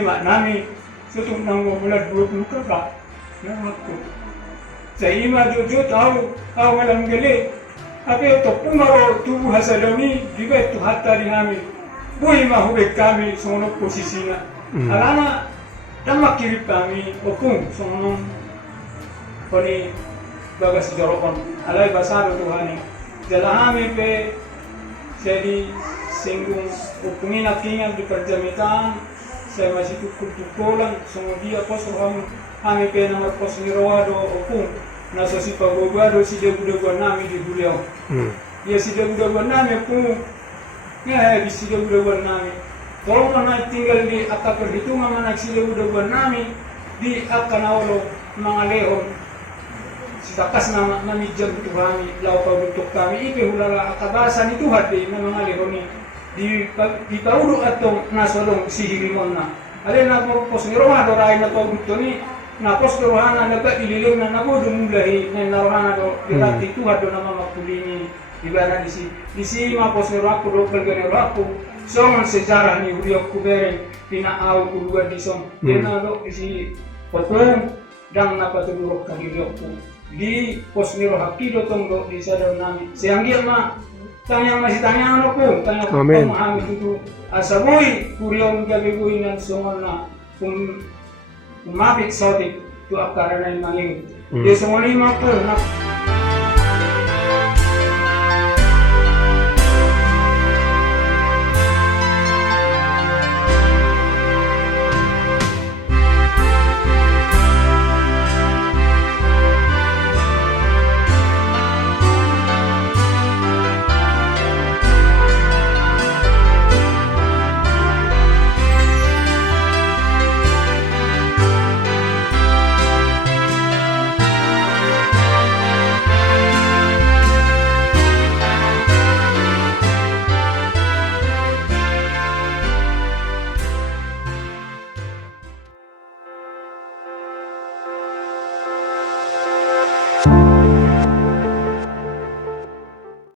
mak nami sutung nang mula 20 kakak nang aku saya ima jojo tahu awalam gele abe to pumaro tubuh hasaloni juga itu hatta di kami boy ma hubek kami sono posisinya alana damak kirip kami opung sono koni bagas jorokon alai basaro tuhani jalahami pe jadi singgung opungin akingan di perjamitan saya masih tukul-tukulan semua dia pos kami pe nomor pos nirwado opung nasa si pagobado si debu-debu nami di beliau ya si debu-debu nami pun ya si debu-debu nami kalau mana tinggal di akar perhitungan mana si debu-debu nami di akar awalo mga lehon si takas nami jam tuhami lau untuk kami ipe hulala akabasan itu hati na mga lehon ni di paudo atau nasolong si hirimon na ale na pos nirwado rai na paguto ni na pos rohana na ka ililim na nabodo mulahi na narohana do dirati Tuhan do nama makulini ibana disi ma pos rohako do kalgane rohako songon sejarah ni uriok kuberen pinaaw kulua dison dena do isi popong dang napatulurok kagiliok di pos ni rohaki do tong do di sadar nami seanggia ma tanyang masih tanyang ano ko tanyang ko mahami tutu asaboy kuriong gabibuin ng songon na kung umabit sa atin, ito akara na yung manging. Di sa mga lima po,